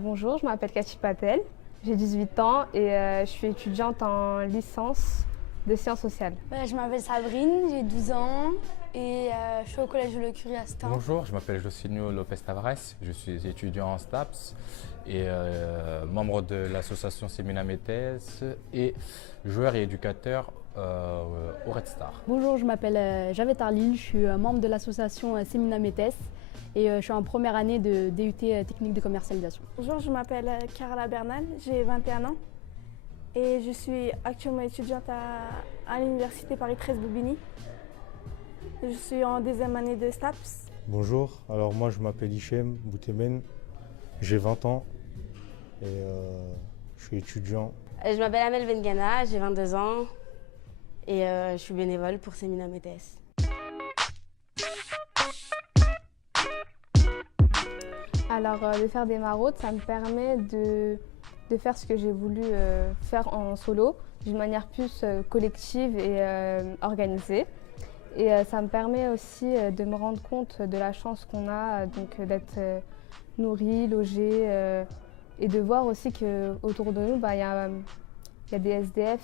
Bonjour, je m'appelle Cathy Patel, j'ai 18 ans et je suis étudiante en licence de sciences sociales. Je m'appelle Sabrine, j'ai 12 ans et je suis au collège de Le Curie à Stein. Bonjour, je m'appelle Josinho Lopez Tavares, je suis étudiant en STAPS et membre de l'association Semina Metes et joueur et éducateur au Red Star. Bonjour, je m'appelle Javed Arlil, je suis membre de l'association Semina Metes et je suis en première année de DUT technique de commercialisation. Bonjour, je m'appelle Carla Bernal, j'ai 21 ans et je suis actuellement étudiante à l'université Paris 13 Bobigny. Je suis en deuxième année de STAPS. Bonjour, alors moi je m'appelle Hichem Boutemen, j'ai 20 ans et je suis étudiant. Je m'appelle Amel Bengana, j'ai 22 ans et je suis bénévole pour Semina Metes. Alors, de faire des maraudes, ça me permet de faire ce que j'ai voulu faire en solo, d'une manière plus collective et organisée. Et ça me permet aussi de me rendre compte de la chance qu'on a d'être nourri, logé et de voir aussi qu'autour de nous, il y a des SDF.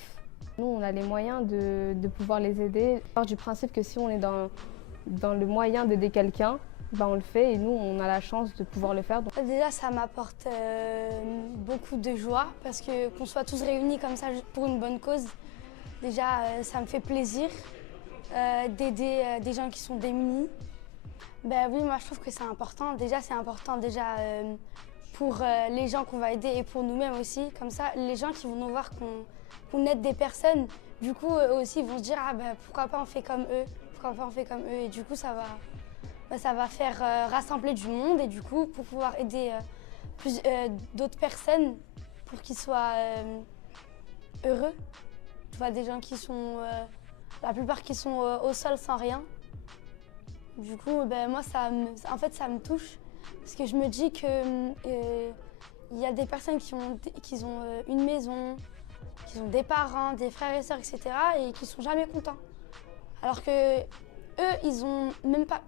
Nous, on a les moyens de pouvoir les aider. Je pars du principe que si on est dans le moyen d'aider quelqu'un, on le fait et nous, on a la chance de pouvoir le faire. Déjà, ça m'apporte beaucoup de joie parce que qu'on soit tous réunis comme ça pour une bonne cause, déjà, ça me fait plaisir d'aider des gens qui sont démunis. Oui, moi, je trouve que c'est important. Déjà, c'est important pour les gens qu'on va aider et pour nous-mêmes aussi. Comme ça, les gens qui vont nous voir qu'on aide des personnes, du coup, eux aussi, ils vont se dire pourquoi pas on fait comme eux, pourquoi pas on fait comme eux. Et du coup, ça va faire rassembler du monde et du coup, pour pouvoir aider d'autres personnes pour qu'ils soient heureux. Tu vois, des gens qui sont, la plupart qui sont au sol sans rien. Du coup, moi, ça me touche parce que je me dis qu'il y a des personnes qui ont une maison, qui ont des parents, des frères et sœurs, etc. et qui sont jamais contents. Alors que eux, ils ont même pas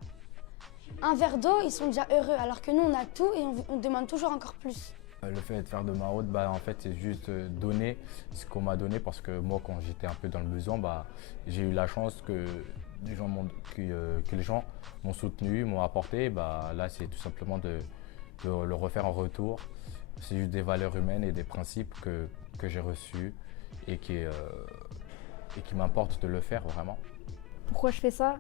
un verre d'eau, ils sont déjà heureux. Alors que nous, on a tout et on demande toujours encore plus. Le fait de faire de maraude, en fait, c'est juste donner ce qu'on m'a donné parce que moi, quand j'étais un peu dans le besoin, j'ai eu la chance que les gens m'ont soutenu, m'ont apporté. Là, c'est tout simplement de le refaire en retour. C'est juste des valeurs humaines et des principes que j'ai reçus et qui m'importe de le faire vraiment. Pourquoi je fais ça?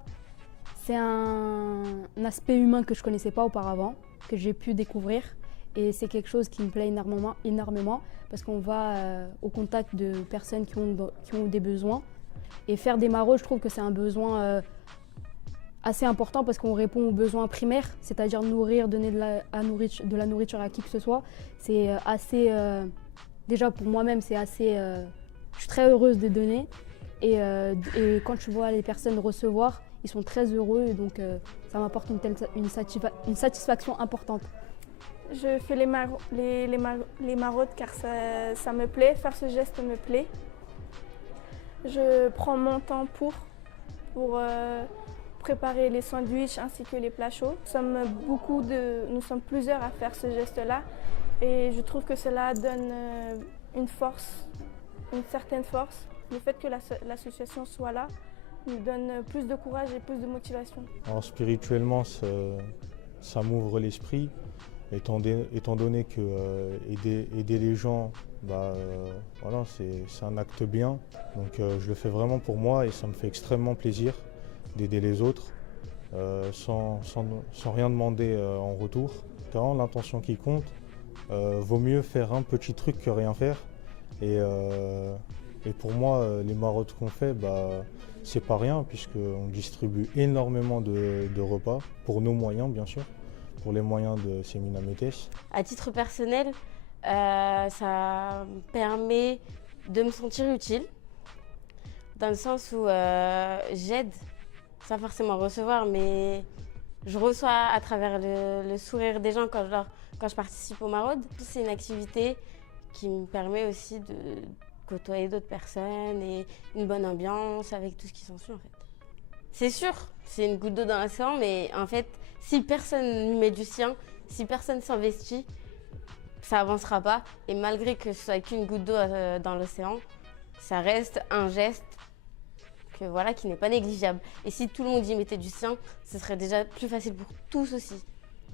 C'est un aspect humain que je ne connaissais pas auparavant, que j'ai pu découvrir. Et c'est quelque chose qui me plaît énormément parce qu'on va au contact de personnes qui ont des besoins. Et faire des maraudes, je trouve que c'est un besoin assez important parce qu'on répond aux besoins primaires, c'est-à-dire nourrir, donner de la nourriture à qui que ce soit. C'est assez, déjà pour moi-même, c'est assez, je suis très heureuse de donner. Et quand je vois les personnes recevoir, ils sont très heureux et donc ça m'apporte une satisfaction importante. Je fais les maraudes car ça me plaît, faire ce geste me plaît. Je prends mon temps pour préparer les sandwichs ainsi que les plats chauds. Nous sommes plusieurs à faire ce geste-là et je trouve que cela donne une certaine force. Le fait que l'association soit là nous donne plus de courage et plus de motivation. Alors spirituellement, ça m'ouvre l'esprit, étant donné que aider les gens, voilà, c'est un acte bien. Donc je le fais vraiment pour moi et ça me fait extrêmement plaisir d'aider les autres sans rien demander en retour. Car l'intention qui compte, vaut mieux faire un petit truc que rien faire. Et pour moi, les maraudes qu'on fait, c'est pas rien puisqu'on distribue énormément de repas, pour nos moyens bien sûr, pour les moyens de Semina Metes. À titre personnel, ça me permet de me sentir utile, dans le sens où j'aide, sans forcément recevoir, mais je reçois à travers le sourire des gens quand je participe aux maraudes. C'est une activité qui me permet aussi de côtoyer d'autres personnes et une bonne ambiance avec tout ce qui s'ensuit en fait. C'est sûr, c'est une goutte d'eau dans l'océan, mais en fait, si personne n'y met du sien, si personne s'investit, ça avancera pas. Et malgré que ce soit qu'une goutte d'eau dans l'océan, ça reste un geste qui n'est pas négligeable. Et si tout le monde y mettait du sien, ce serait déjà plus facile pour tous aussi.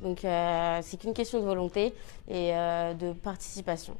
Donc c'est qu'une question de volonté et de participation.